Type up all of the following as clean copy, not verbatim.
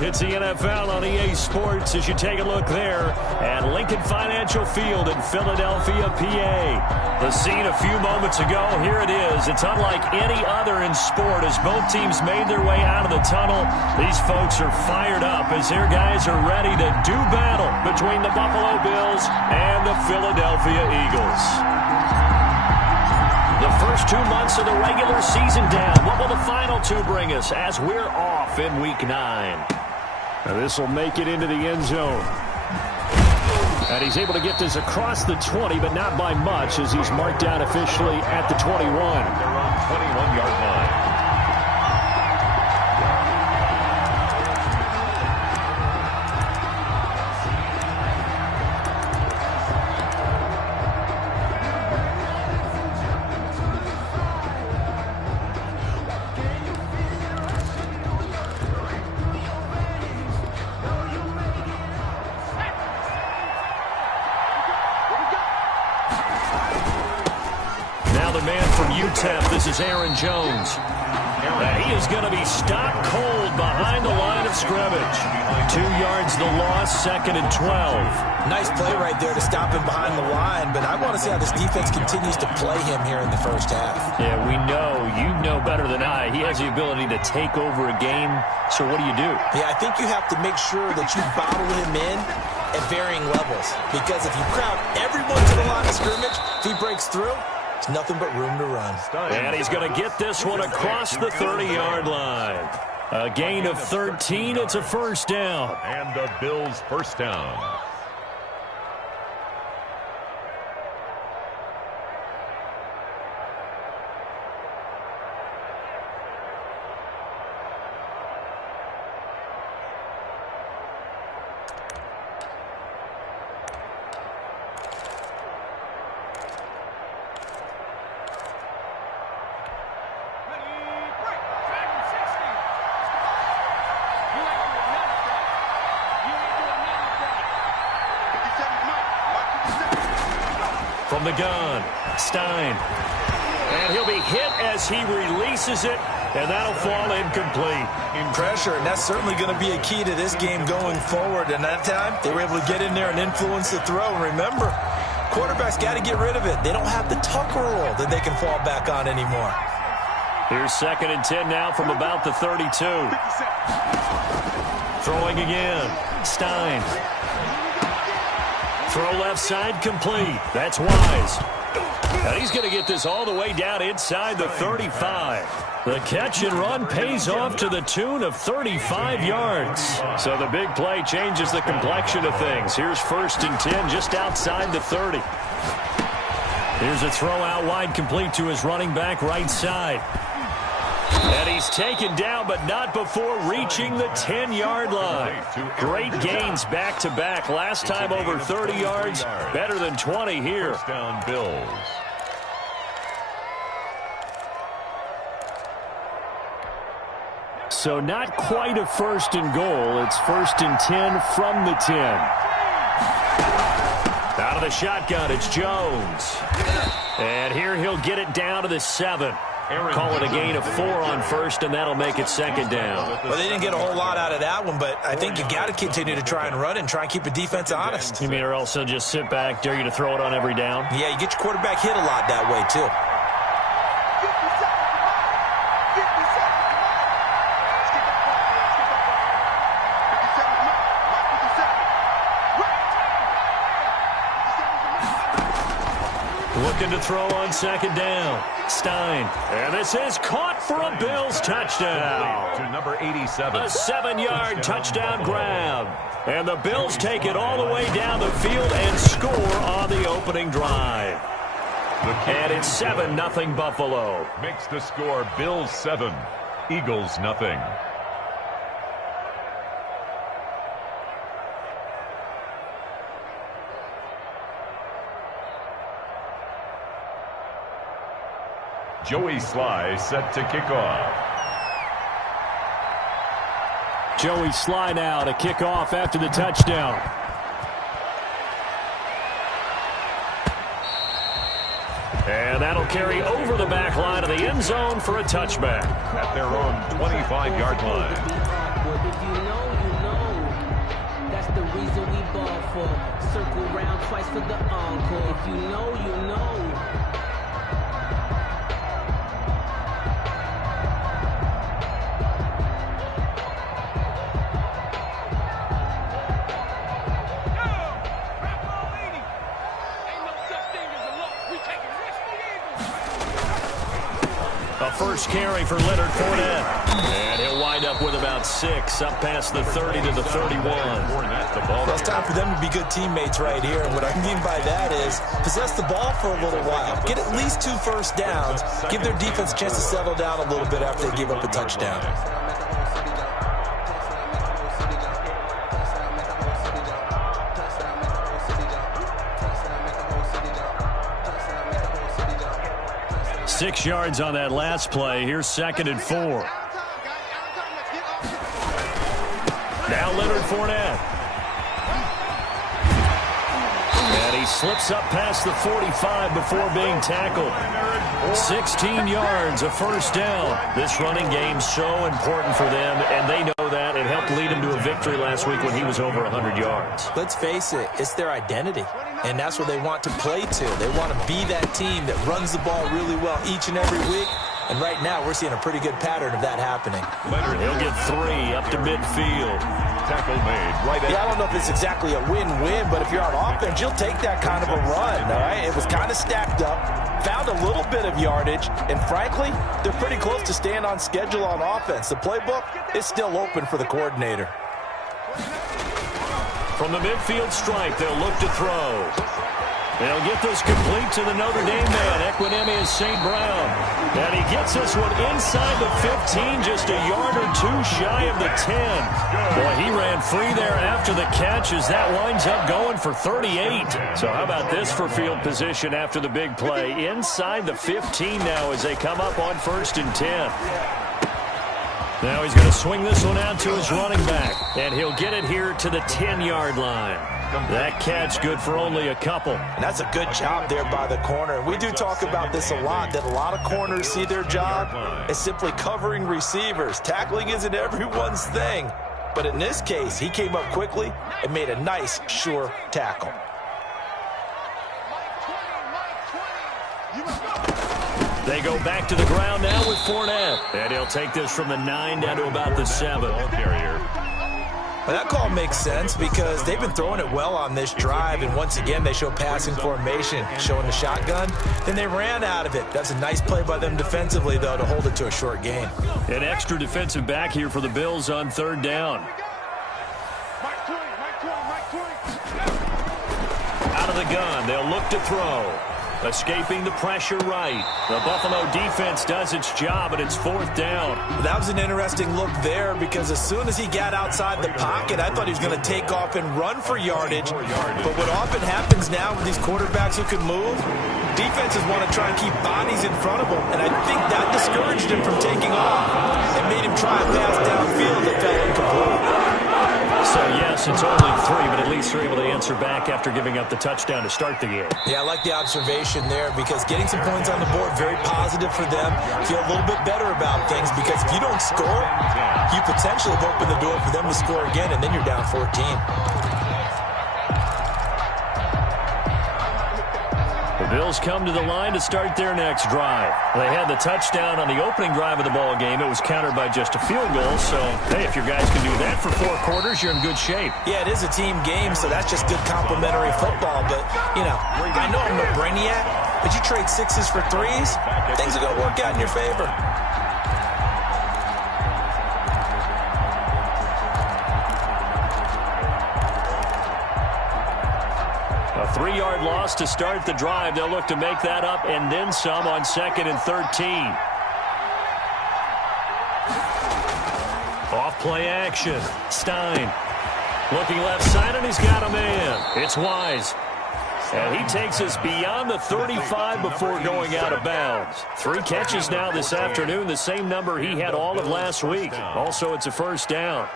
It's the NFL on EA Sports as you take a look there at Lincoln Financial Field in Philadelphia, PA. The scene a few moments ago, here it is. It's unlike any other in sport as both teams made their way out of the tunnel. These folks are fired up as their guys are ready to do battle between the Buffalo Bills and the Philadelphia Eagles. The first 2 months of the regular season down. What will the final two bring us as we're off in Week 9? Now this will make it into the end zone. And he's able to get this across the 20, but not by much as he's marked out officially at the 21. They're on 21-yard line. This is Aaron Jones. And he is going to be stopped cold behind the line of scrimmage. 2 yards the loss, 2nd and 12. Nice play right there to stop him behind the line, but I want to see how this defense continues to play him here in the first half. Yeah, we know. You know better than I. He has the ability to take over a game. So what do you do? Yeah, I think you have to make sure that you bottle him in at varying levels. Because if you crowd everyone to the line of scrimmage, if he breaks through, it's nothing but room to run. And he's going to get this one across the 30-yard line. A gain of 13. It's a first down. And the Bills' first down. From the gun, Stein. And he'll be hit as he releases it, and that'll fall incomplete. Pressure, and that's certainly going to be a key to this game going forward. And that time, they were able to get in there and influence the throw. Remember, quarterbacks got to get rid of it. They don't have the Tucker rule that they can fall back on anymore. Here's 2nd and 10 now from about the 32. Throwing again, Stein. Throw left side complete. That's Wise. And he's going to get this all the way down inside the 35. The catch and run pays off to the tune of 35 yards. So the big play changes the complexion of things. Here's 1st and 10 just outside the 30. Here's a throw out wide complete to his running back right side. And he's taken down, but not before reaching the 10-yard line. Great gains back-to-back. Last time over 30 yards, better than 20 here. First down, Bills. So not quite a 1st and goal. It's 1st and 10 from the 10. Out of the shotgun, it's Jones. And here he'll get it down to the 7. Call it a gain of 4 on 1st, and that'll make it 2nd down. Well, they didn't get a whole lot out of that one, but I think you got to continue to try and run and try and keep the defense honest. You mean or else he'll just sit back, dare you to throw it on every down? Yeah, you get your quarterback hit a lot that way, too. Looking to throw on 2nd down. Stein. And this is caught for a Bills touchdown. To number 87. A 7-yard touchdown grab. And the Bills take it all the way down the field and score on the opening drive. And it's 7-0 Buffalo. Makes the score Bills 7, Eagles nothing. Joey Sly set to kick off. Joey Sly now to kick off after the touchdown. And that'll carry over the back line of the end zone for a touchback. At their own 25-yard line. reason we ball for. Circle round twice for the encore. If you know, you know. A first carry for Leonard Fournette. And he'll wind up with about 6, up past the 30 to the 31. Well, it's time for them to be good teammates right here. And what I mean by that is possess the ball for a little while. Get at least 2 first downs. Give their defense a chance to settle down a little bit after they give up a touchdown. Six yards on that last play. Here's 2nd and 4. Now Leonard Fournette. And he slips up past the 45 before being tackled. 16 yards, a first down. This running game's so important for them, and they know that. It helped lead him to a victory last week when he was over 100 yards. Let's face it, it's their identity. And that's what they want to play to. They want to be that team that runs the ball really well each and every week. And right now, we're seeing a pretty good pattern of that happening. He'll get 3 up to midfield. Tackle made right at. Yeah, I don't know if it's exactly a win-win, but if you're on offense, you'll take that kind of a run, all right? It was kind of stacked up, found a little bit of yardage, and frankly, they're pretty close to staying on schedule on offense. The playbook is still open for the coordinator. From the midfield stripe, they'll look to throw. They'll get this complete to the Notre Dame man, Equinemius St. Brown. And he gets this one inside the 15, just a yard or 2 shy of the 10. Boy, he ran free there after the catch as that winds up going for 38. So how about this for field position after the big play? Inside the 15 now as they come up on 1st and 10. Now he's going to swing this one out to his running back, and he'll get it here to the 10-yard line. That catch good for only a couple. And that's a good job there by the corner. And we do talk about this a lot, that a lot of corners see their job as simply covering receivers. Tackling isn't everyone's thing. But in this case, he came up quickly and made a nice, sure tackle. They go back to the ground now with Fournette. And he'll take this from the 9 down to about the 7. Well, that call makes sense because they've been throwing it well on this drive, and once again they show passing formation, showing the shotgun. Then they ran out of it. That's a nice play by them defensively, though, to hold it to a short gain. An extra defensive back here for the Bills on 3rd down. Out of the gun, they'll look to throw. Escaping the pressure right. The Buffalo defense does its job, and it's 4th down. That was an interesting look there because as soon as he got outside the pocket, I thought he was going to take off and run for yardage. But what often happens now with these quarterbacks who can move, defenses want to try and keep bodies in front of them, and I think that discouraged him from taking off. It made him try a pass downfield that fell incomplete. So, yes, it's only 3, but at least they're able to answer back after giving up the touchdown to start the game. Yeah, I like the observation there because getting some points on the board, very positive for them. Feel a little bit better about things because if you don't score, you potentially have opened the door for them to score again, and then you're down 14. The Bills come to the line to start their next drive. They had the touchdown on the opening drive of the ball game. It was countered by just a field goal. So, hey, if your guys can do that for 4 quarters, you're in good shape. Yeah, it is a team game, so that's just good complimentary football. But, you know, I know I'm no brainiac, but you trade 6s for 3s, things are going to work out in your favor. A 3-yard loss to start the drive. They'll look to make that up and then some on 2nd and 13. Off play action. Stein looking left side, and he's got a man. It's Wise. And he takes us beyond the 35 before going out of bounds. 3 catches now this afternoon, the same number he had all of last week. Also, it's a first down.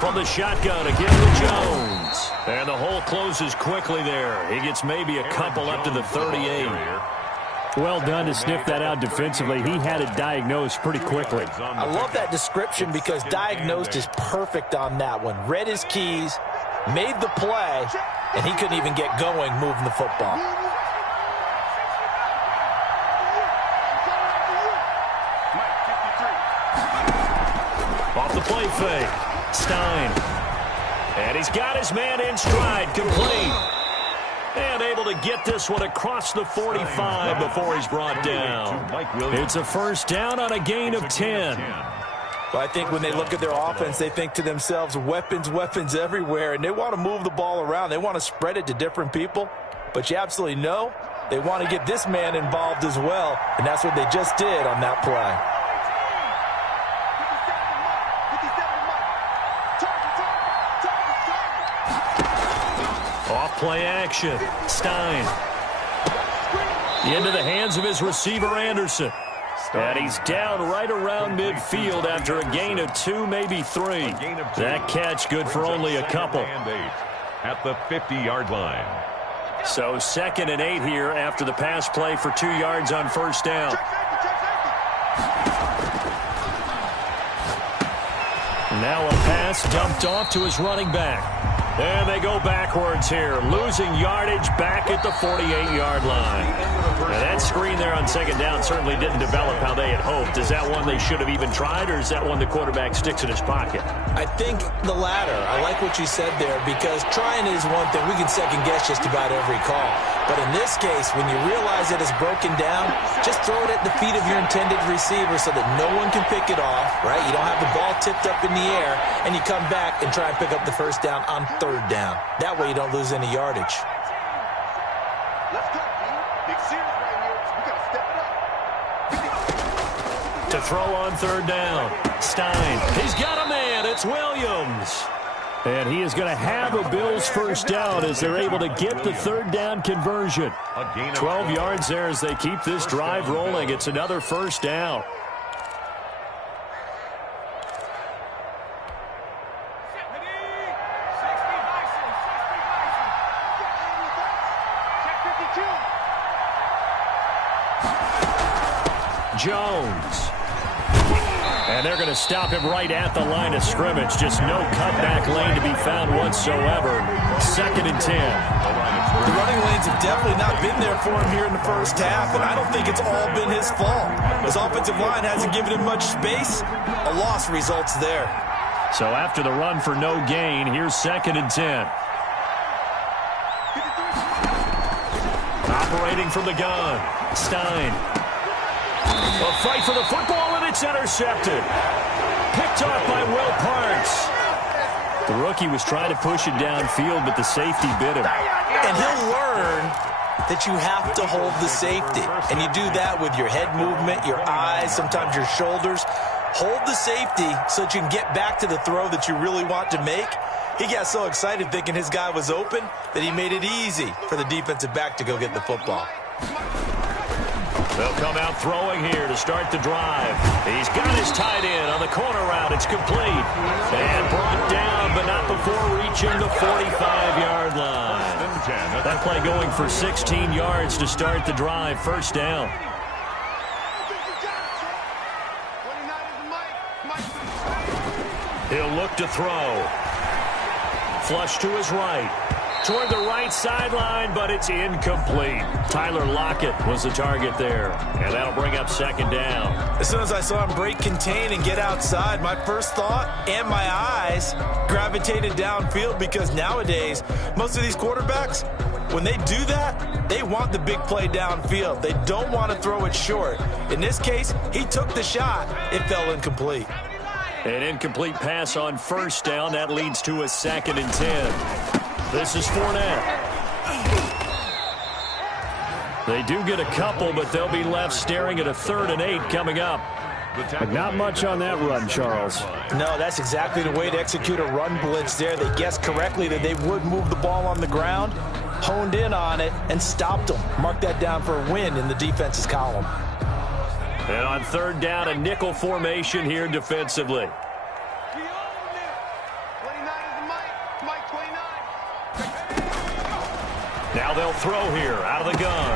From the shotgun, again to Jones. And the hole closes quickly there. He gets maybe a couple up to the 38. Well done to sniff that out defensively. He had it diagnosed pretty quickly. I love that description because diagnosed is perfect on that one. Read his keys, made the play, and he couldn't even get going moving the football. Off the play fake. Stein. And he's got his man in stride. Complete. And able to get this one across the 45 before he's brought down. It's a first down on a gain of 10. But I think when they look at their offense, they think to themselves, weapons, weapons everywhere, and they want to move the ball around. They want to spread it to different people. But you absolutely know they want to get this man involved as well, and that's what they just did on that play. Off-play action. Stein. Into the hands of his receiver, Anderson. And he's down right around midfield after a gain of 2, maybe 3. That catch good for only a couple. At the 50-yard line. So 2nd and 8 here after the pass play for 2 yards on first down. Now a pass dumped off to his running back. And they go backwards here, losing yardage back at the 48-yard line. Now that screen there on 2nd down certainly didn't develop how they had hoped. Is that one they should have even tried, or is that one the quarterback sticks in his pocket? I think the latter. I like what you said there, because trying is one thing. We can second-guess just about every call. But in this case, when you realize it is broken down, just throw it at the feet of your intended receiver so that no one can pick it off, right? You don't have the ball tipped up in the air, and you come back and try and pick up the first down on 3rd down. That way you don't lose any yardage. Let's go, man. Big series right here. We got to step it up. To throw on 3rd down. Stein. He's got a man. It's Williams. And he is going to have a Bills first down as they're able to get the 3rd down conversion. 12 yards there as they keep this drive rolling. It's another first down. Jones. And they're going to stop him right at the line of scrimmage. Just no cutback lane to be found whatsoever. 2nd and 10. The running lanes have definitely not been there for him here in the first half, and I don't think it's all been his fault. His offensive line hasn't given him much space. A loss results there. So after the run for no gain, here's 2nd and 10. Operating from the gun. Stein. A fight for the football, and it's intercepted. Picked off by Will Parks. The rookie was trying to push it downfield, but the safety bit him. And he'll learn that you have to hold the safety. And you do that with your head movement, your eyes, sometimes your shoulders. Hold the safety so that you can get back to the throw that you really want to make. He got so excited thinking his guy was open that he made it easy for the defensive back to go get the football. They'll come out throwing here to start the drive. He's got his tight end on the corner route. It's complete. And brought down, but not before reaching the 45-yard line. That play going for 16 yards to start the drive. First down. He'll look to throw. Flush to his right. Toward the right sideline, but it's incomplete. Tyler Lockett was the target there, and that'll bring up 2nd down. As soon as I saw him break contain and get outside, my first thought and my eyes gravitated downfield, because nowadays, most of these quarterbacks, when they do that, they want the big play downfield. They don't want to throw it short. In this case, he took the shot. It fell incomplete. An incomplete pass on first down. That leads to a 2nd and 10. This is Fournette. They do get a couple, but they'll be left staring at a 3rd and 8 coming up. But not much on that run, Charles. No, that's exactly the way to execute a run blitz there. They guessed correctly that they would move the ball on the ground, honed in on it, and stopped them. Mark that down for a win in the defense's column. And on 3rd down, a nickel formation here defensively. Now they'll throw here out of the gun.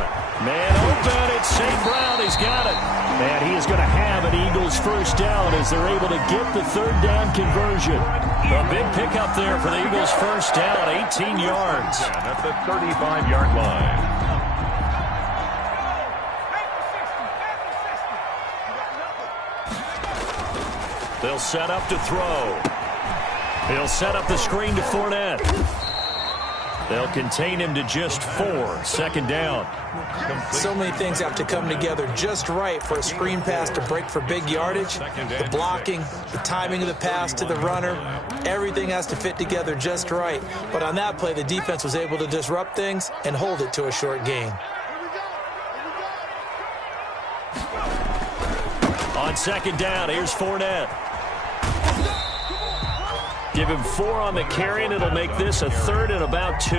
Man open, it's St. Brown. He's got it. And he is going to have an Eagles first down as they're able to get the third down conversion. A big pickup there for the Eagles first down, 18 yards. At the 35-yard line. They'll set up to throw. He'll set up the screen to Fournette. They'll contain him to just 4. Second down. So many things have to come together just right for a screen pass to break for big yardage. The blocking, the timing of the pass to the runner, everything has to fit together just right. But on that play, the defense was able to disrupt things and hold it to a short gain. On second down, here's Fournette. Give him 4 on the carry, and it'll make this a 3rd and about 2.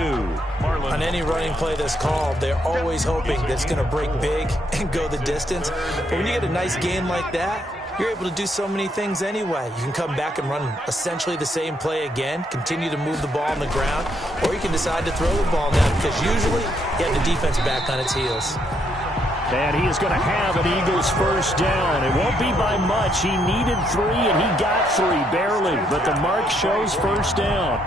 On any running play that's called, they're always hoping that it's going to break big and go the distance. But when you get a nice gain like that, you're able to do so many things anyway. You can come back and run essentially the same play again, continue to move the ball on the ground, or you can decide to throw the ball now because usually you have the defense back on its heels. And he is going to have an Eagles first down. It won't be by much. He needed 3, and he got 3, barely. But the mark shows first down.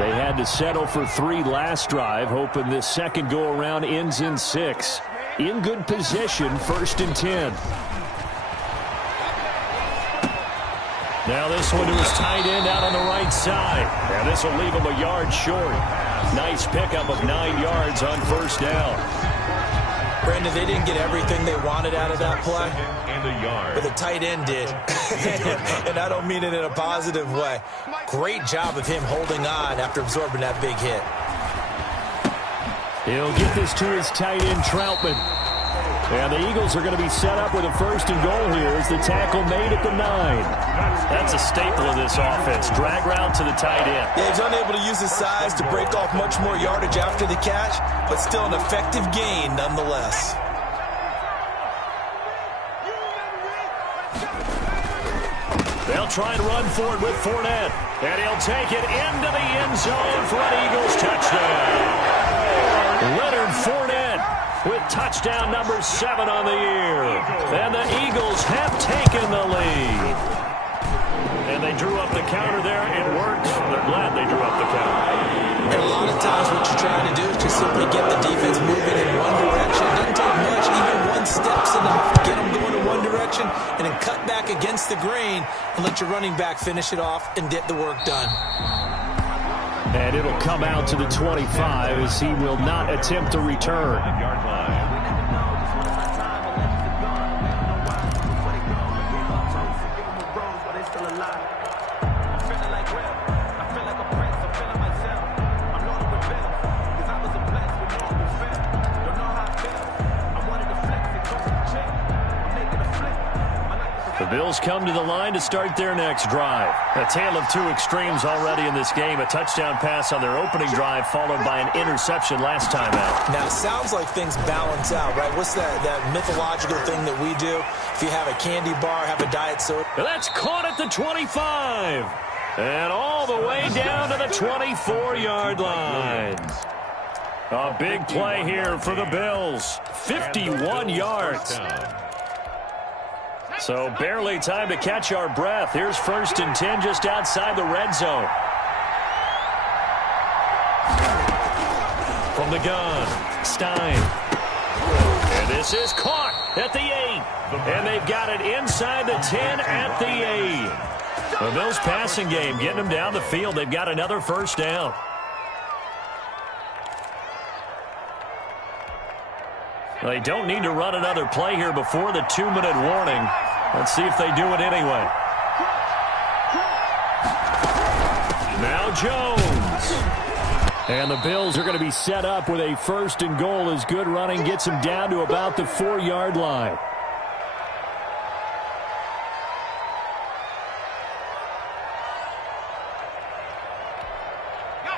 They had to settle for 3 last drive, hoping this second go-around ends in 6. In good position, 1st and 10. Now this one to his tight end out on the right side. And this will leave him a yard short. Nice pickup of 9 yards on first down. Brandon, they didn't get everything they wanted out of that play, And a yard. but the tight end did. And I don't mean it in a positive way. Great job of him holding on after absorbing that big hit. He'll get this to his tight end, Troutman. And the Eagles are going to be set up with a 1st and goal here as the tackle made at the 9. That's a staple of this offense. Drag route to the tight end. Yeah, he's unable to use his size to break off much more yardage after the catch, but still an effective gain nonetheless. They'll try and run for it with Fournette. And he'll take it into the end zone for an Eagles touchdown. Leonard Fournette with touchdown number 7 on the year. And the Eagles have taken the lead. And they drew up the counter there. It worked. They're glad they drew up the counter. And a lot of times what you're trying to do is just simply get the defense moving in one direction. It doesn't take much, even 1 step's enough to get them going in one direction and then cut back against the grain and let your running back finish it off and get the work done. And it'll come out to the 25 as he will not attempt to return. Yard line. The Bills come to the line to start their next drive. A tale of 2 extremes already in this game. A touchdown pass on their opening drive followed by an interception last time out. Now, it sounds like things balance out, right? What's that mythological thing that we do? If you have a candy bar, have a diet soda. That's caught at the 25. And all the way down to the 24-yard line. A big play here for the Bills. 51 yards. So barely time to catch our breath. Here's 1st and 10 just outside the red zone. From the gun, Stein. And this is caught at the 8. And they've got it inside the 10 at the 8. The Bills passing game getting them down the field. They've got another first down. They don't need to run another play here before the 2-minute warning. Let's see if they do it anyway. Now Jones. And the Bills are going to be set up with a 1st and goal as good running gets them down to about the 4-yard line.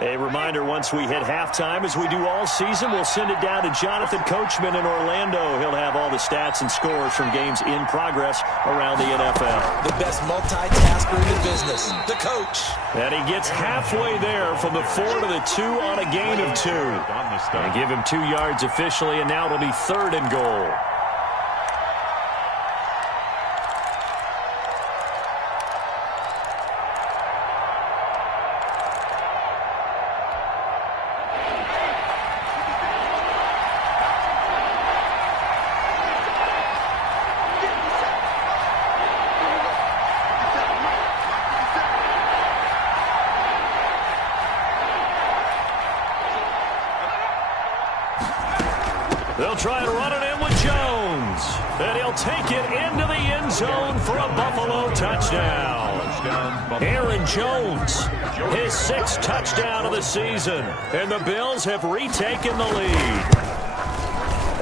A reminder, once we hit halftime, as we do all season, we'll send it down to Jonathan Coachman in Orlando. He'll have all the stats and scores from games in progress around the NFL. The best multitasker in the business, the coach. And he gets halfway there from the 4 to the 2 on a gain of 2. And give him 2 yards officially, and now it'll be 3rd and goal. They'll try to run it in with Jones. And he'll take it into the end zone for a Buffalo touchdown. Aaron Jones, his 6th touchdown of the season. And the Bills have retaken the lead.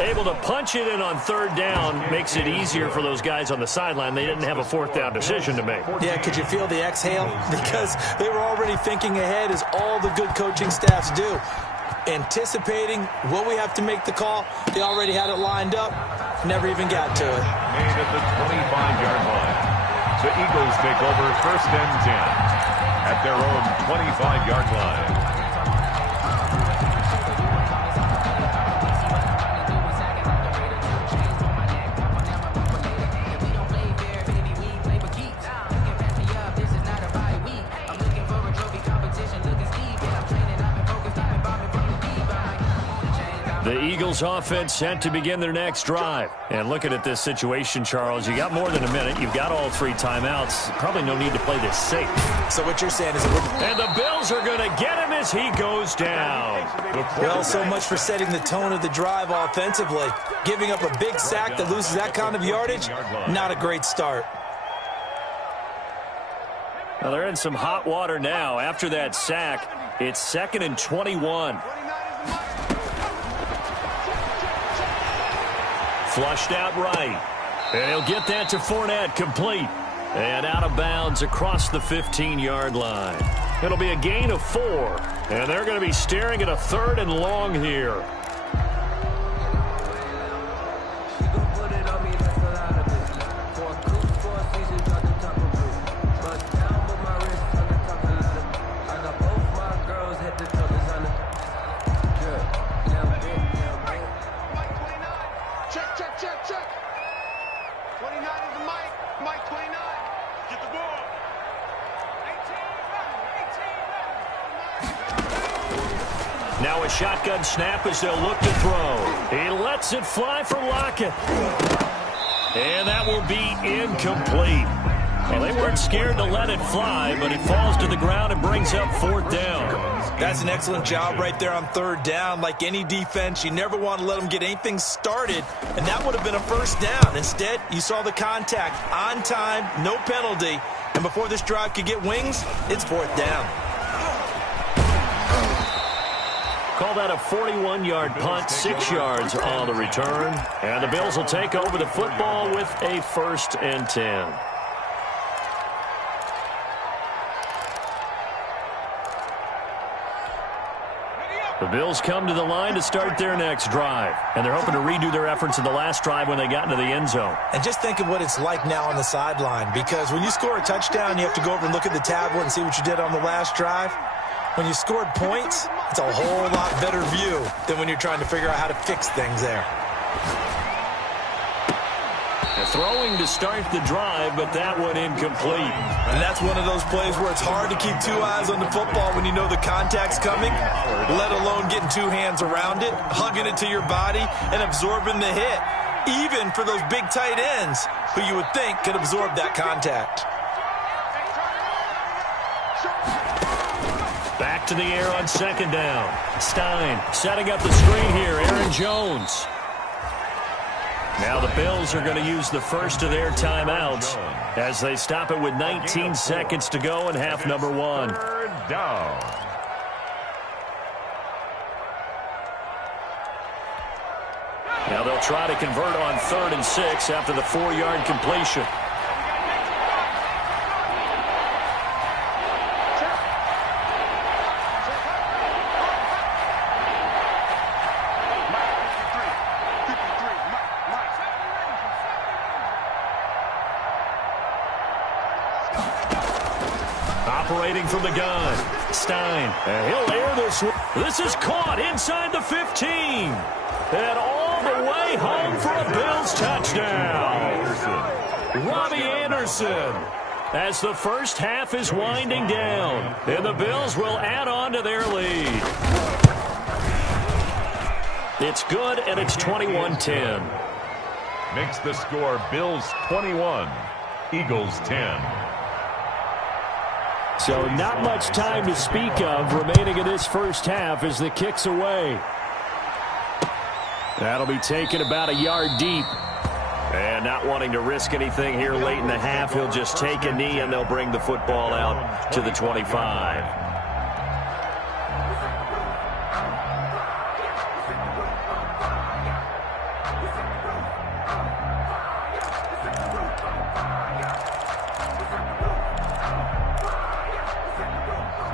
Able to punch it in on 3rd down makes it easier for those guys on the sideline. They didn't have a 4th down decision to make. Yeah, could you feel the exhale? Because they were already thinking ahead, as all the good coaching staffs do. Anticipating what we have to make the call. They already had it lined up. Never even got to it. Made at the 25-yard line. The Eagles take over 1st and 10 at their own 25-yard line. The Eagles offense set to begin their next drive. And looking at this situation, Charles, you got more than a minute. You've got all 3 timeouts. Probably no need to play this safe. So what you're saying is... And the Bills are going to get him as he goes down. Well, so much for setting the tone of the drive offensively. Giving up a big sack that loses that kind of yardage, not a great start. Well, they're in some hot water now. After that sack, it's 2nd and 21. Flushed out right. And he'll get that to Fournette, complete. And out of bounds across the 15-yard line. It'll be a gain of 4. And they're going to be staring at a 3rd and long here. Now a shotgun snap as they'll look to throw. He lets it fly for Lockett. And that will be incomplete. Well, they weren't scared to let it fly, but he falls to the ground and brings up 4th down. That's an excellent job right there on 3rd down. Like any defense, you never want to let them get anything started, and that would have been a 1st down. Instead, you saw the contact on time, no penalty, and before this drive could get wings, it's 4th down. Call that a 41-yard punt, 6 yards on the return. And the Bills will take over the football with a 1st and 10. The Bills come to the line to start their next drive. And they're hoping to redo their efforts in the last drive when they got into the end zone. And just think of what it's like now on the sideline. Because when you score a touchdown, you have to go over and look at the tablet and see what you did on the last drive. When you scored points, it's a whole lot better view than when you're trying to figure out how to fix things there. Throwing to start the drive, but that one incomplete. And that's one of those plays where it's hard to keep 2 eyes on the football when you know the contact's coming, let alone getting 2 hands around it, hugging it to your body, and absorbing the hit, even for those big tight ends who you would think could absorb that contact. Back to the air on 2nd down. Stein setting up the screen here. Aaron Jones. Now the Bills are going to use the first of their timeouts as they stop it with 19 seconds to go in half number 1. 3rd down. Now they'll try to convert on 3rd and 6 after the 4-yard completion. separating from the gun. Stein, and he'll air this one. This is caught inside the 15. And all the way home for a Bills touchdown. Robbie Anderson. As the first half is winding down, and the Bills will add on to their lead. It's good, and it's 21-10. Makes the score Bills 21, Eagles 10. So not much time to speak of remaining in this first half as the kick's away. That'll be taken about a yard deep. And not wanting to risk anything here late in the half, he'll just take a knee and they'll bring the football out to the 25.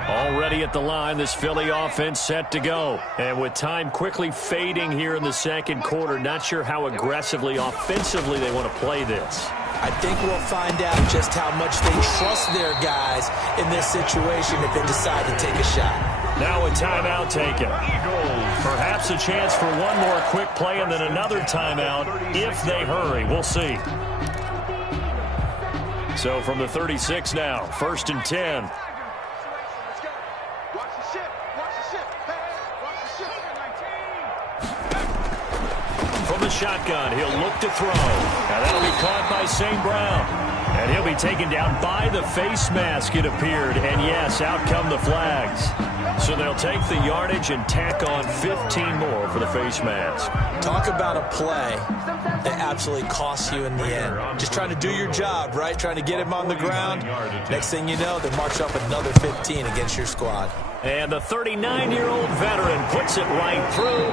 Already at the line, this Philly offense set to go. And with time quickly fading here in the second quarter, not sure how aggressively, offensively they want to play this. I think we'll find out just how much they trust their guys in this situation if they decide to take a shot. Now a timeout taken. Perhaps a chance for one more quick play and then another timeout if they hurry. We'll see. So from the 36 now, 1st and 10. Shotgun. He'll look to throw. Now that'll be caught by St. Brown. And he'll be taken down by the face mask, it appeared. And yes, out come the flags. So they'll take the yardage and tack on 15 more for the face mask. Talk about a play that absolutely costs you in the end. Just trying to do your job, right? Trying to get him on the ground. Next thing you know, they march up another 15 against your squad. And the 39-year-old veteran puts it right through.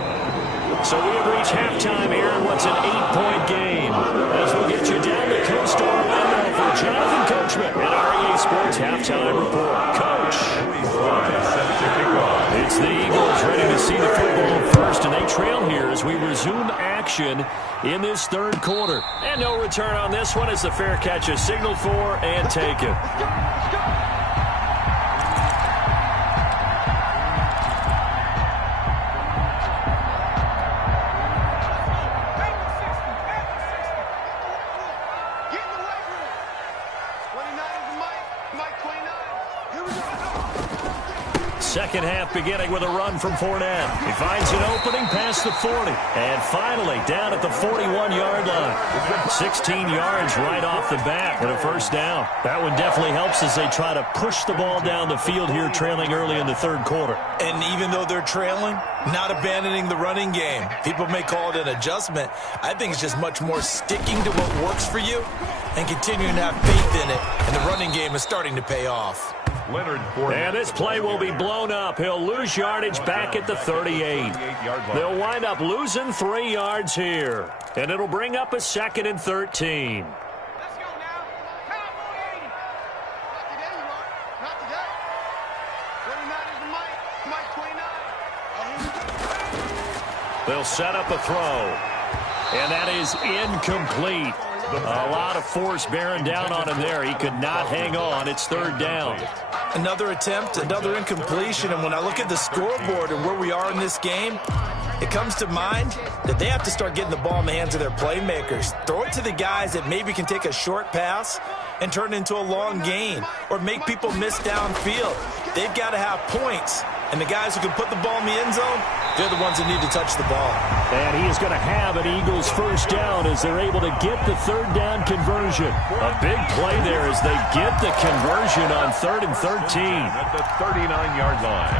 So we have reached halftime here in what's an 8-point game. As we'll get you down the coast to Orlando for Jonathan Coachman at our EA Sports Halftime Report. Coach. It's the Eagles ready to see the football first, and they trail here as we resume action in this third quarter. And no return on this one as the fair catch is signaled for and taken. Second half beginning with a run from Fournette. He finds an opening past the 40. And finally down at the 41-yard line. 16 yards right off the bat and a first down. That one definitely helps as they try to push the ball down the field here trailing early in the third quarter. And even though they're trailing, not abandoning the running game. People may call it an adjustment. I think it's just much more sticking to what works for you and continuing to have faith in it. And the running game is starting to pay off. And this play will be blown up. He'll lose yardage back at the 38. They'll wind up losing 3 yards here. And it'll bring up a 2nd and 13. Let's go now. Cowboy 80. Not today, you are. Not today. 49 is the Mike 29. They'll set up a throw. And that is incomplete. A lot of force bearing down on him there. He could not hang on. It's third down. Another attempt, another incompletion. And when I look at the scoreboard and where we are in this game, it comes to mind that they have to start getting the ball in the hands of their playmakers. Throw it to the guys that maybe can take a short pass and turn it into a long gain or make people miss downfield. They've got to have points. And the guys who can put the ball in the end zone, they're the ones that need to touch the ball. And he is going to have an Eagles first down as they're able to get the third down conversion. A big play there as they get the conversion on 3rd and 13. At the 39-yard line.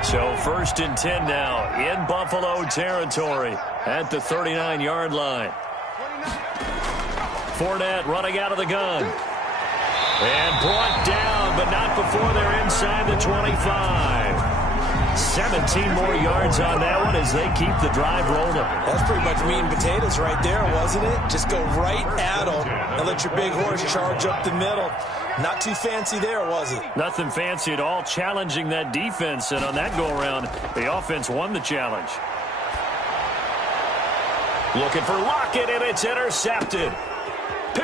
So 1st and 10 now in Buffalo territory at the 39-yard line. Fournette running out of the gun. And brought down, but not before they're inside the 25. 17 more yards on that one as they keep the drive rolling. That's pretty much meat and potatoes right there, wasn't it? Just go right at them and let your big horse charge up the middle. Not too fancy there, was it? Nothing fancy at all, challenging that defense. And on that go-around, the offense won the challenge. Looking for Lockett, and it's intercepted.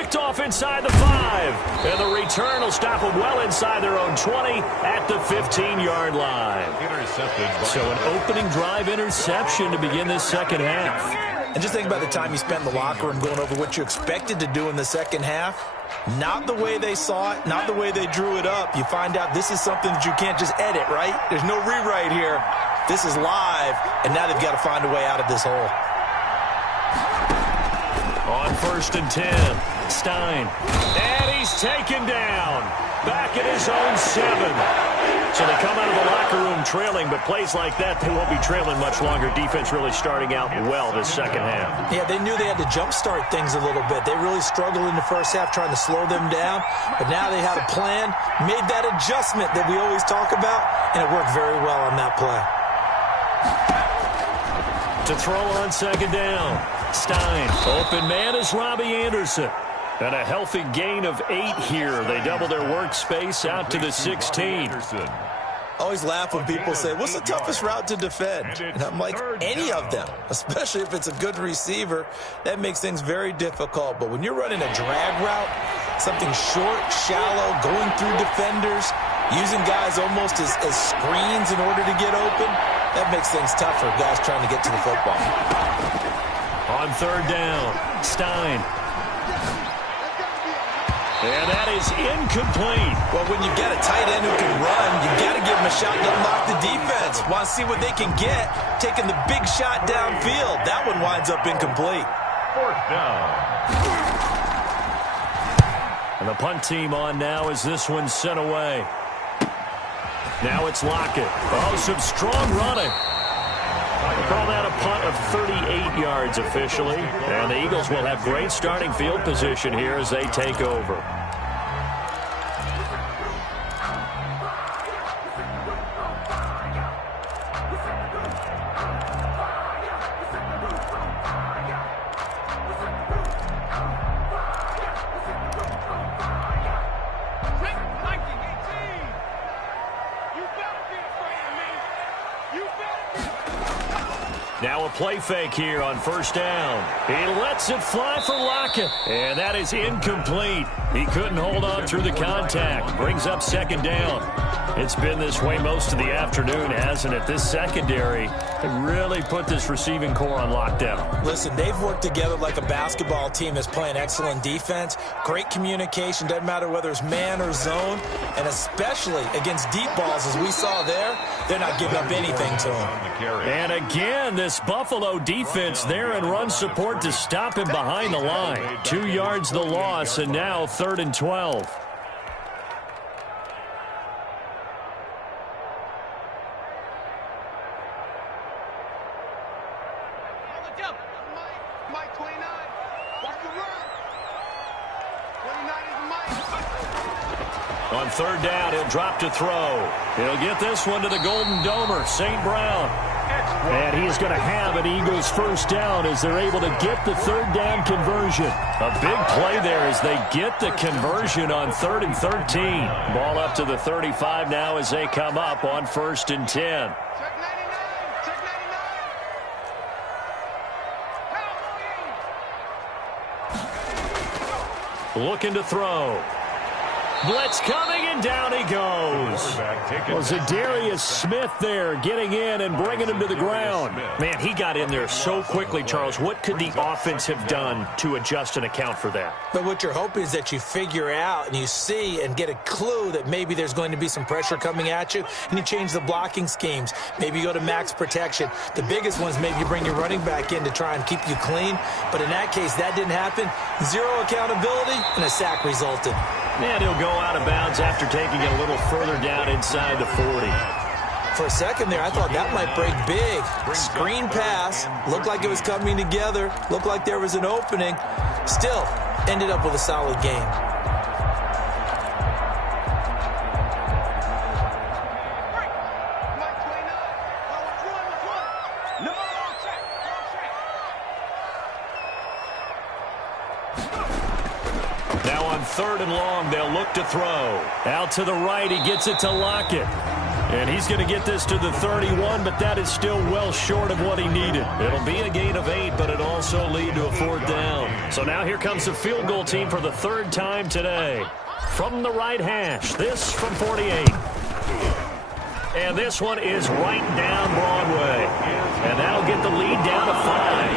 picked off inside the 5. And the return will stop them well inside their own 20 at the 15-yard line. Intercepted. So an opening drive interception to begin this second half. And just think about the time you spent in the locker room going over what you expected to do in the second half. Not the way they saw it, not the way they drew it up. You find out this is something that you can't just edit, right? There's no rewrite here. This is live, and now they've got to find a way out of this hole. On 1st and 10, Stein. And he's taken down. Back at his own 7. So they come out of the locker room trailing, but plays like that, they won't be trailing much longer. Defense really starting out well this second half. Yeah, they knew they had to jumpstart things a little bit. They really struggled in the first half trying to slow them down, but now they had a plan, made that adjustment that we always talk about, and it worked very well on that play. To throw on second down, Stein. Open man is Robbie Anderson. And a healthy gain of 8 here. They double their workspace out to the 16. I always laugh when people say, what's the toughest route to defend? And I'm like, any of them, especially if it's a good receiver. That makes things very difficult. But when you're running a drag route, something short, shallow, going through defenders, using guys almost as screens in order to get open, that makes things tough for guys trying to get to the football. On 3rd down, Stein. And that is incomplete. Well, when you've got a tight end who can run, you've got to give him a shot to unlock the defense. Want to see what they can get, taking the big shot downfield. That one winds up incomplete. 4th down. And the punt team on now as this one's sent away. Now it's Lockett. Oh, some strong running. We call that a punt of 38 yards officially. And the Eagles will have great starting field position here as they take over. Now a play fake here on 1st down. He lets it fly for Lockett. And that is incomplete. He couldn't hold on through the contact. Brings up 2nd down. It's been this way most of the afternoon, hasn't it? This secondary really put this receiving core on lockdown. Listen, they've worked together like a basketball team that's playing excellent defense. Great communication. Doesn't matter whether it's man or zone. And especially against deep balls, as we saw there, they're not giving up anything to them. And again, this Buffalo defense there in run support to stop him behind the line. 2 yards the loss, and now 3rd and 12. Mike 29. Watch the run. 29 is Mike. On 3rd down, he'll drop to throw. He'll get this one to the Golden Domer, St. Brown. And he's going to have an Eagles 1st down as they're able to get the 3rd down conversion. A big play there as they get the conversion on 3rd and 13. Ball up to the 35 now as they come up on 1st and 10. Check 99. Check 99. Looking to throw. Blitz coming, and down he goes. Well, Zadarius Smith there getting in and bringing him to the ground. Man, he got in there so quickly, Charles. What could the offense have done to adjust and account for that? But what you're hoping is that you figure out and you see and get a clue that maybe there's going to be some pressure coming at you, and you change the blocking schemes. Maybe you go to max protection. The biggest ones, maybe you bring your running back in to try and keep you clean. But in that case, that didn't happen. 0 accountability, and a sack resulted. And he'll go out of bounds after taking it a little further down inside the 40. For a second there, I thought that might break big. Screen pass. Looked like it was coming together. Looked like there was an opening. Still, ended up with a solid game. Mike 29. Let's run. No, check. Now on 3rd and long, they'll look to throw. Out to the right, he gets it to Lockett. And he's going to get this to the 31, but that is still well short of what he needed. It'll be a gain of 8, but it also lead to a 4th down. So now here comes the field goal team for the 3rd time today. From the right hash, this from 48. And this one is right down Broadway. And that'll get the lead down to 5.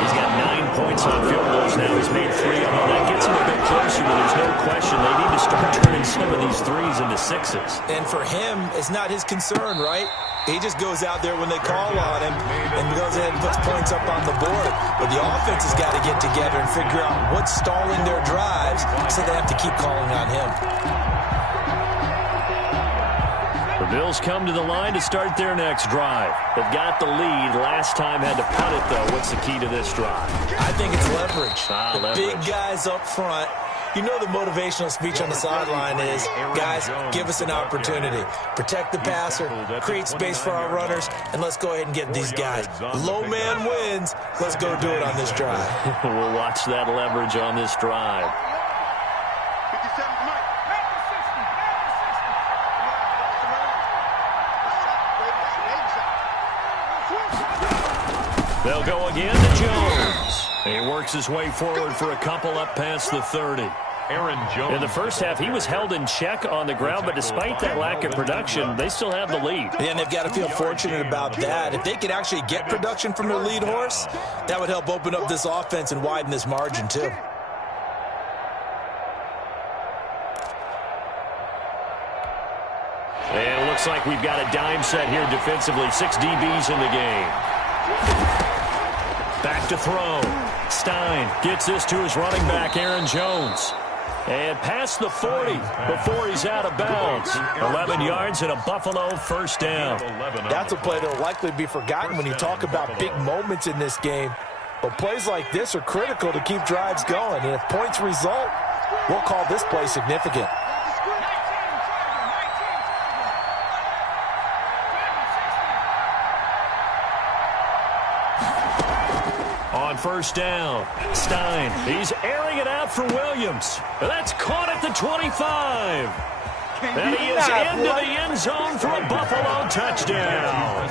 He's got 9 points on field goals now. He's made 3 of them. That gets him a bit closer, but there's no question they need to start turning some of these 3s into 6s. And for him, it's not his concern, right? He just goes out there when they call on him and goes in and puts points up on the board. But the offense has got to get together and figure out what's stalling their drives, so they have to keep calling on him. The Bills come to the line to start their next drive. They've got the lead. Last time had to punt it, though. What's the key to this drive? I think it's leverage. Leverage. Big guys up front. You know the motivational speech on the sideline is, guys, give us an opportunity. Protect the passer, create space for our runners, and let's go ahead and get these guys. Low man wins. Let's go do it on this drive. We'll watch that leverage on this drive. 57's Mike. They'll go again to Jones. He works his way forward for a couple up past the 30. Aaron Jones. In the first half, he was held in check on the ground, but despite that lack of production, they still have the lead. And they've got to feel fortunate about that. If they could actually get production from their lead horse, that would help open up this offense and widen this margin, too. And it looks like we've got a dime set here defensively. 6 DBs in the game. Back to throw. Stein gets this to his running back, Aaron Jones. And past the 40 before he's out of bounds. 11 yards and a Buffalo 1st down. That's a play that will likely be forgotten when you talk about big moments in this game. But plays like this are critical to keep drives going. And if points result, we'll call this play significant. On 1st down, Stein, he's airing it out for Williams. That's caught at the 25. And he is into the end zone for a Buffalo touchdown.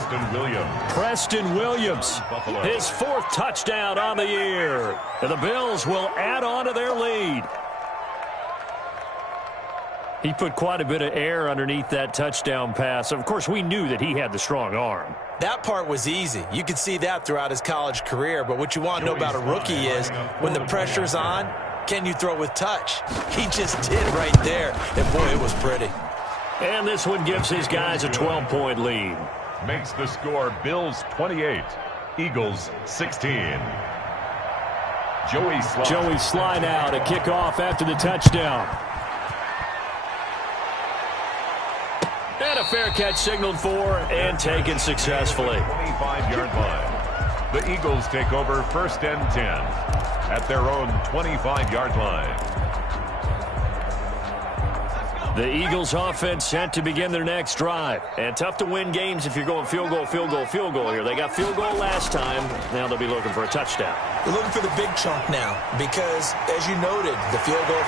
Preston Williams, his 4th touchdown on the year. And the Bills will add on to their lead. He put quite a bit of air underneath that touchdown pass. Of course, we knew that he had the strong arm. That part was easy. You could see that throughout his college career. But what you want to know about a rookie is when the pressure's on, can you throw with touch? He just did right there. And, boy, it was pretty. And this one gives his guys a 12-point lead. Makes the score Bills 28, Eagles 16. Joey slide out, a kickoff after the touchdown. And a fair catch signaled for and taken successfully. 25-yard line. The Eagles take over 1st and 10 at their own 25-yard line. The Eagles offense set to begin their next drive. And tough to win games if you're going field goal, field goal, field goal here. They got field goal last time. Now they'll be looking for a touchdown. They're looking for the big chunk now because, as you noted, the field goal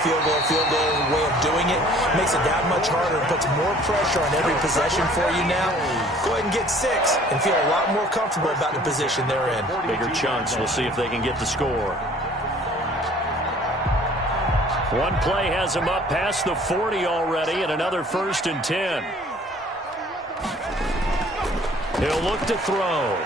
way of doing it makes it that much harder. It puts more pressure on every possession for you now. Go ahead and get 6 and feel a lot more comfortable about the position they're in. Bigger chunks. We'll see if they can get the score. One play has him up past the 40 already, and another 1st and 10. He'll look to throw.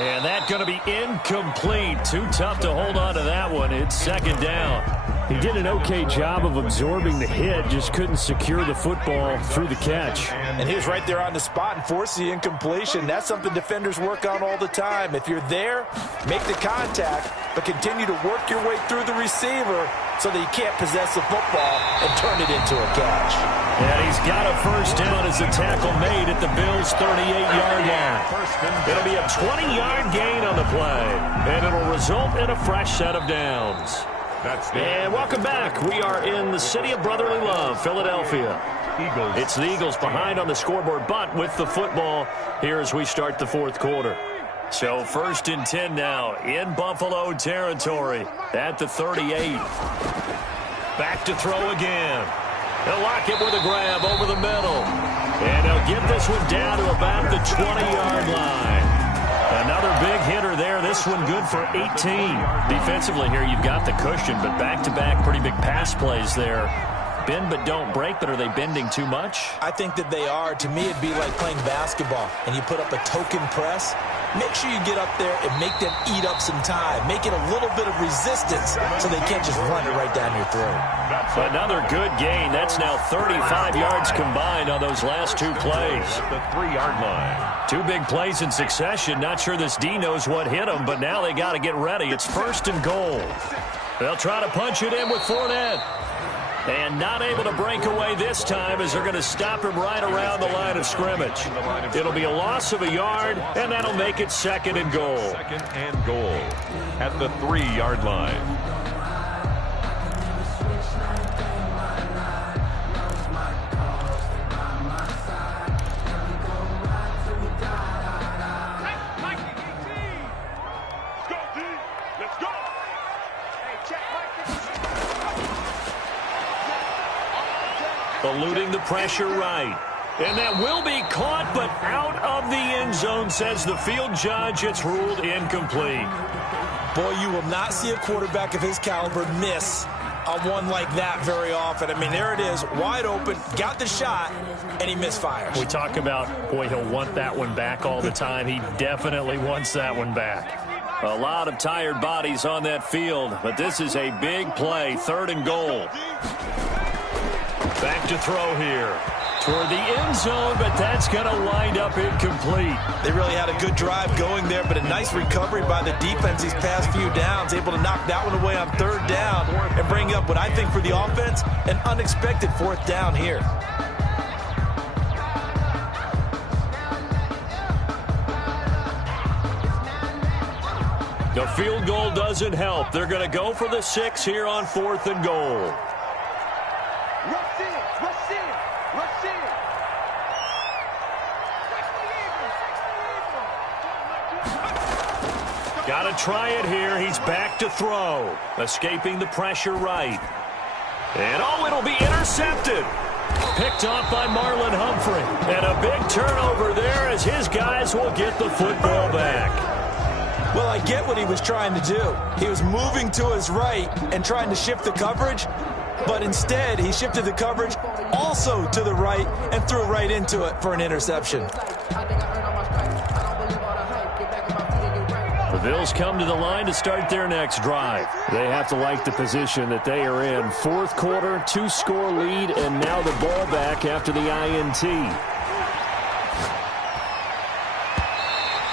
And that's going to be incomplete. Too tough to hold on to that one. It's 2nd down. He did an okay job of absorbing the hit, just couldn't secure the football through the catch. And he was right there on the spot and forced the incompletion. That's something defenders work on all the time. If you're there, make the contact, but continue to work your way through the receiver so that you can't possess the football and turn it into a catch. And he's got a 1st down as the tackle made at the Bills' 38-yard line. It'll be a 20-yard gain on the play, and it'll result in a fresh set of downs. And welcome back. We are in the city of brotherly love, Philadelphia. It's the Eagles behind on the scoreboard, but with the football here as we start the 4th quarter. So 1st and 10 now in Buffalo territory at the 38. Back to throw again. They'll lock it with a grab over the middle. And they'll get this one down to about the 20-yard line. Another big hitter there. This one good for 18. Defensively here, you've got the cushion, but back-to-back pretty big pass plays there. Bend but don't break, but are they bending too much? I think that they are. To me, it'd be like playing basketball, and you put up a token press. Make sure you get up there and make them eat up some time. Make it a little bit of resistance so they can't just run it right down your throat. Another good gain. That's now 35 yards combined on those last two plays. At the 3-yard line. Two big plays in succession. Not sure this D knows what hit him, but now they got to get ready. It's 1st and goal. They'll try to punch it in with Fournette. And not able to break away this time as they're going to stop him right around the line of scrimmage. It'll be a loss of a yard, and that'll make it 2nd and goal. 2nd and goal at the 3-yard line. Eluding the pressure right. And that will be caught, but out of the end zone, says the field judge. It's ruled incomplete. Boy, you will not see a quarterback of his caliber miss on one like that very often. I mean, there it is, wide open, got the shot, and he misfires. We talk about, boy, he'll want that one back all the time. He definitely wants that one back. A lot of tired bodies on that field, but this is a big play, 3rd and goal. Back to throw here. Toward the end zone, but that's going to wind up incomplete. They really had a good drive going there, but a nice recovery by the defense these past few downs, able to knock that one away on 3rd down and bring up what I think for the offense, an unexpected 4th down here. The field goal doesn't help. They're going to go for the 6 here on 4th and goal. Got to try it here. He's back to throw. Escaping the pressure right. And, oh, it'll be intercepted. Picked off by Marlon Humphrey. And a big turnover there as his guys will get the football back. Well, I get what he was trying to do. He was moving to his right and trying to shift the coverage, but instead he shifted the coverage also to the right and threw right into it for an interception. The Bills come to the line to start their next drive. They have to like the position that they are in. 4th quarter, 2-score lead, and now the ball back after the INT.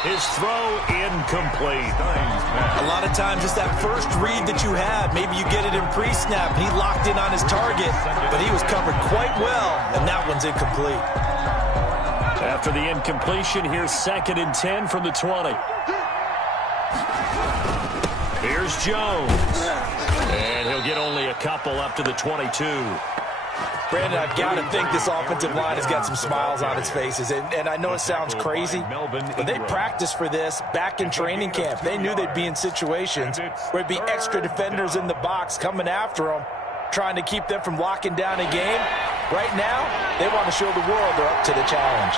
His throw incomplete. A lot of times it's that first read that you have. Maybe you get it in pre-snap. He locked in on his target, but he was covered quite well, and that one's incomplete. After the incompletion, here's 2nd and 10 from the 20. Here's Jones. And he'll get only a couple up to the 22. Brandon, I've got to think this offensive line has got some smiles on its faces. And I know it sounds crazy, but they practiced for this back in training camp. They knew they'd be in situations where it'd be extra defenders in the box coming after them, trying to keep them from locking down a game. Right now, they want to show the world they're up to the challenge.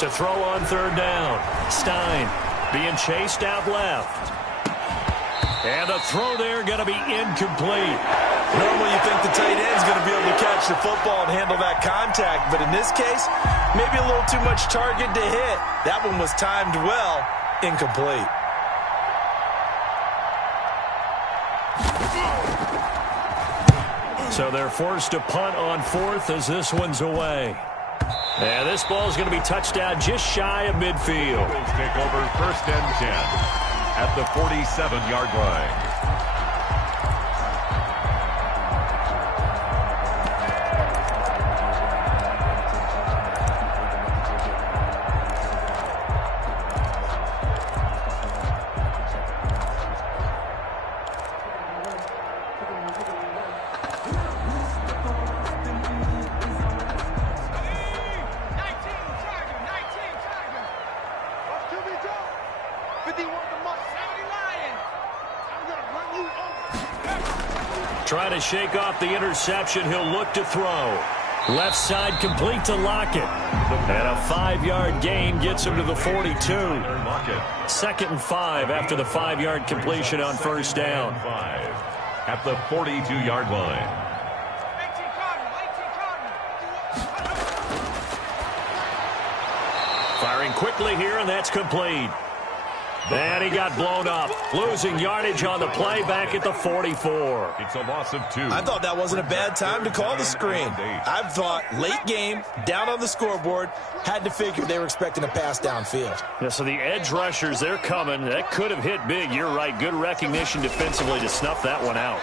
To throw on 3rd down. Stein being chased out left. And the throw there going to be incomplete. Normally you think the tight end's going to be able to catch the football and handle that contact, but in this case, maybe a little too much target to hit. That one was timed well, incomplete. So they're forced to punt on 4th as this one's away. And this ball's going to be touched down just shy of midfield. Eagles take over 1st and 10 at the 47-yard line. Trying to shake off the interception. He'll look to throw. Left side complete to Lockett. And a 5-yard gain gets him to the 42. 2nd and 5 after the 5-yard completion on first down. At the 42-yard line. Firing quickly here, and that's complete. And he got blown up. Losing yardage on the play back at the 44. It's a loss of 2. I thought that wasn't a bad time to call the screen. I thought late game, down on the scoreboard, had to figure they were expecting a pass downfield. Yeah, so the edge rushers, they're coming. That could have hit big. You're right. Good recognition defensively to snuff that one out.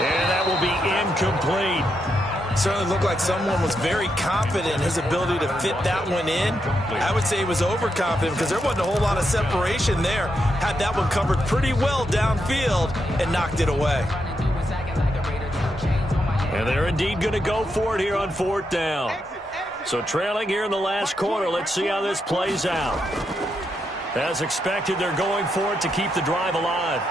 And that will be incomplete. Certainly looked like someone was very confident in his ability to fit that one in. I would say he was overconfident because there wasn't a whole lot of separation there. Had that one covered pretty well downfield and knocked it away. And they're indeed going to go for it here on 4th down. So trailing here in the last quarter, let's see how this plays out. As expected, they're going for it to keep the drive alive.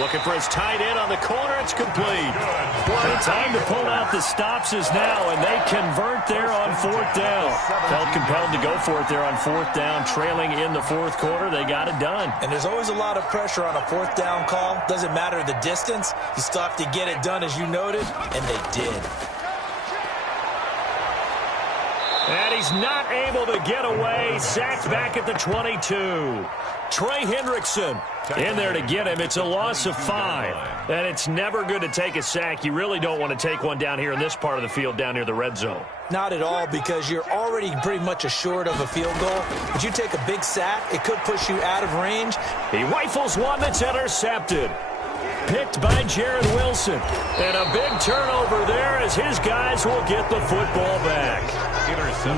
Looking for his tight end on the corner. It's complete. The time to pull out the stops is now, and they convert there on 4th down. Felt compelled to go for it there on 4th down. Trailing in the 4th quarter, they got it done. And there's always a lot of pressure on a 4th down call. Doesn't matter the distance. You still have to get it done, as you noted, and they did. And he's not able to get away. Sacked back at the 22. Trey Hendrickson in there to get him. It's a loss of 5. And it's never good to take a sack. You really don't want to take one down here in this part of the field, down near the red zone. Not at all, because you're already pretty much assured of a field goal. But you take a big sack, it could push you out of range. He rifles one that's intercepted. Picked by Jared Wilson. And a big turnover there as his guys will get the football back.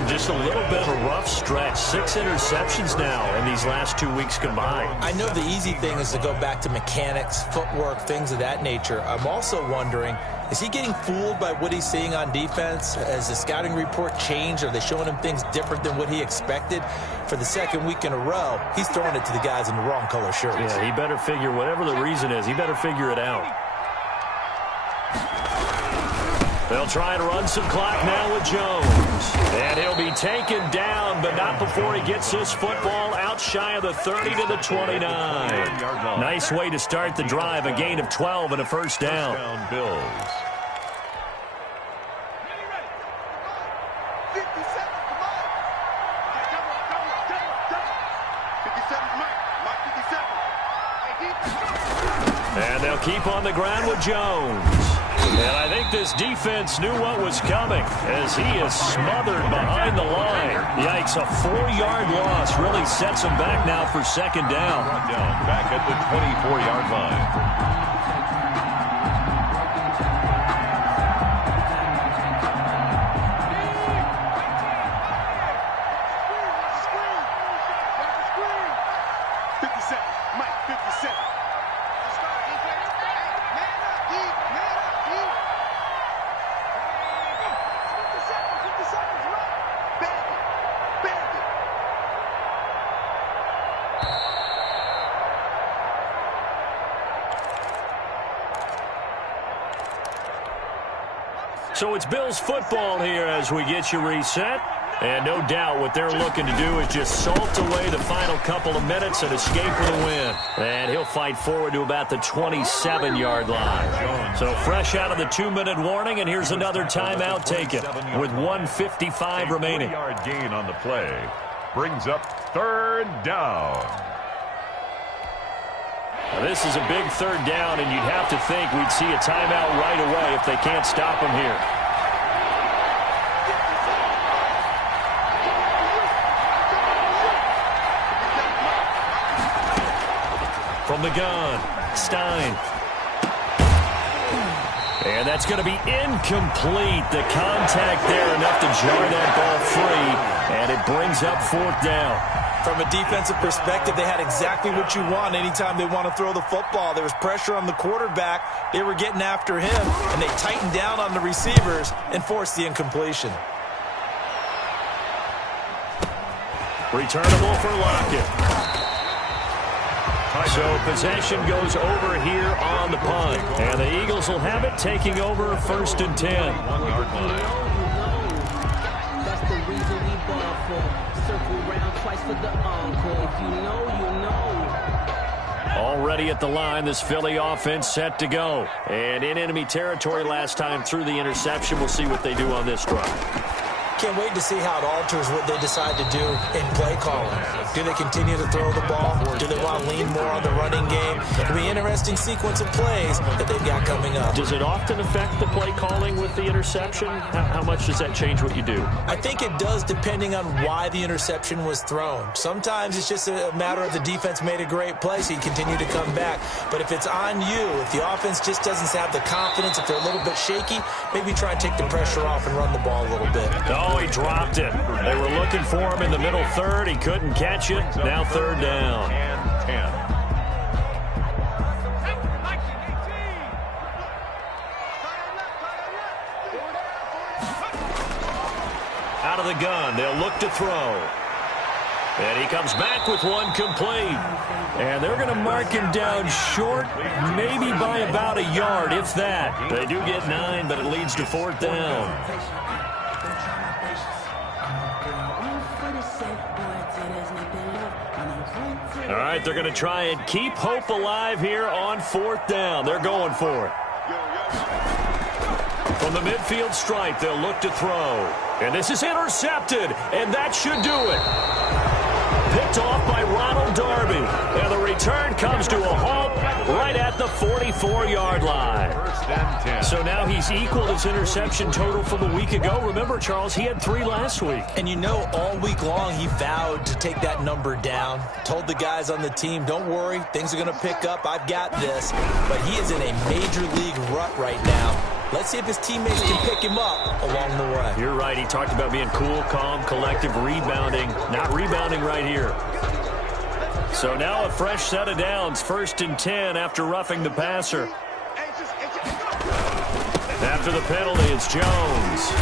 Just a little bit of a rough stretch. 6 interceptions now in these last 2 weeks combined. I know the easy thing is to go back to mechanics, footwork, things of that nature. I'm also wondering, is he getting fooled by what he's seeing on defense? Has the scouting report changed? Are they showing him things different than what he expected? For the 2nd week in a row, he's throwing it to the guys in the wrong color shirts. Yeah, he better figure, whatever the reason is, he better figure it out. They'll try and run some clock now with Jones. And he'll be taken down, but not before he gets this football out shy of the 30 to the 29. Nice way to start the drive, a gain of 12 and a first down. Bills. 50 seconds, come on. Okay, double. 57, Mike, 57. And they'll keep on the ground with Jones. And I think this defense knew what was coming as he is smothered behind the line. Yikes, a 4-yard loss really sets him back now for 2nd down. Back at the 24-yard line. So it's Bills football here as we get you reset. And no doubt what they're looking to do is just salt away the final couple of minutes and escape with a win. And he'll fight forward to about the 27-yard line. So fresh out of the 2-minute warning, and here's another timeout taken with 1:55 remaining. 3-yard gain on the play brings up 3rd down. Now, this is a big 3rd down, and you'd have to think we'd see a timeout right away if they can't stop him here. From the gun, Stein. And that's going to be incomplete. The contact there enough to jar that ball free, and it brings up 4th down. From a defensive perspective, they had exactly what you want anytime they want to throw the football. There was pressure on the quarterback. They were getting after him, and they tightened down on the receivers and forced the incompletion. Returnable for Lockett. So possession goes over here on the punt. And the Eagles will have it, taking over 1st and 10. 1-yard line. That's the reason we ball for. Circle round twice for the encore. If you know, you know. Already at the line, this Philly offense set to go. And in enemy territory last time through the interception. We'll see what they do on this drive. Can't wait to see how it alters what they decide to do in play calling. Do they continue to throw the ball? Do they want to lean more on the running game? It'll be an interesting sequence of plays that they've got coming up. Does it often affect the play calling with the interception? How much does that change what you do? I think it does, depending on why the interception was thrown. Sometimes it's just a matter of the defense made a great play, so you continue to come back. But if it's on you, if the offense just doesn't have the confidence, if they're a little bit shaky, maybe try and take the pressure off and run the ball a little bit. Oh, he dropped it. They were looking for him in the middle third. He couldn't catch it. Now 3rd down. And 10. Out of the gun. They'll look to throw. And he comes back with one complete. And they're going to mark him down short, maybe by about a yard, if that. They do get 9, but it leads to 4th down. All right, they're going to try and keep hope alive here on 4th down. They're going for it. From the midfield stripe, they'll look to throw. And this is intercepted, and that should do it. Picked off by Ronald Darby. And the return comes to a halt right at the 44-yard line. 1st and 10. So now he's equaled his interception total from a week ago. Remember, Charles, he had 3 last week. And you know, all week long he vowed to take that number down. Told the guys on the team, don't worry, things are going to pick up. I've got this. But he is in a major league rut right now. Let's see if his teammates can pick him up along the way. You're right. He talked about being cool, calm, collective, rebounding. Not rebounding right here. So now a fresh set of downs. 1st and 10 after roughing the passer. After the penalty, it's Jones.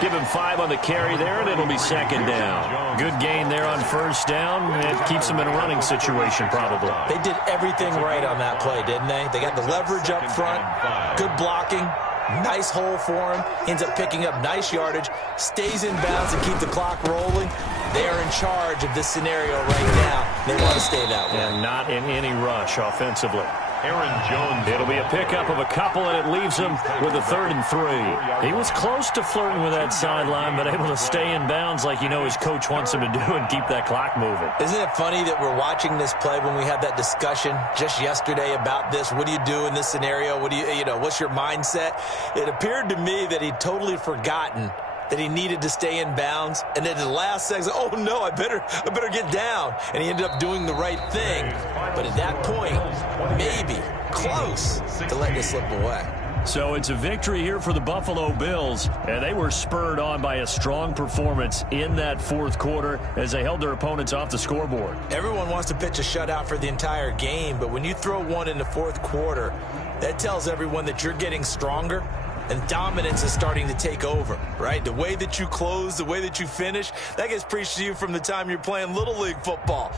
Give him 5 on the carry there, and it'll be 2nd down. Good gain there on 1st down. It keeps him in a running situation, probably. They did everything right on that play, didn't they? They got the leverage up front, good blocking, nice hole for him. Ends up picking up nice yardage, stays in bounds and keep the clock rolling. They are in charge of this scenario right now. They want to stay that way. And not in any rush offensively. Aaron Jones. It'll be a pickup of a couple, and it leaves him with a 3rd and 3. He was close to flirting with that sideline, but able to stay in bounds like you know his coach wants him to do and keep that clock moving. Isn't it funny that we're watching this play when we had that discussion just yesterday about this? What do you do in this scenario? What do you know, what's your mindset? It appeared to me that he'd totally forgotten that he needed to stay in bounds, and then at the last second, oh no, I better get down. And he ended up doing the right thing. But at that point, maybe close to letting it slip away. So it's a victory here for the Buffalo Bills, and they were spurred on by a strong performance in that 4th quarter as they held their opponents off the scoreboard. Everyone wants to pitch a shutout for the entire game, but when you throw one in the 4th quarter, that tells everyone that you're getting stronger. And dominance is starting to take over, right? The way that you close, the way that you finish, that gets preached to you from the time you're playing Little League football.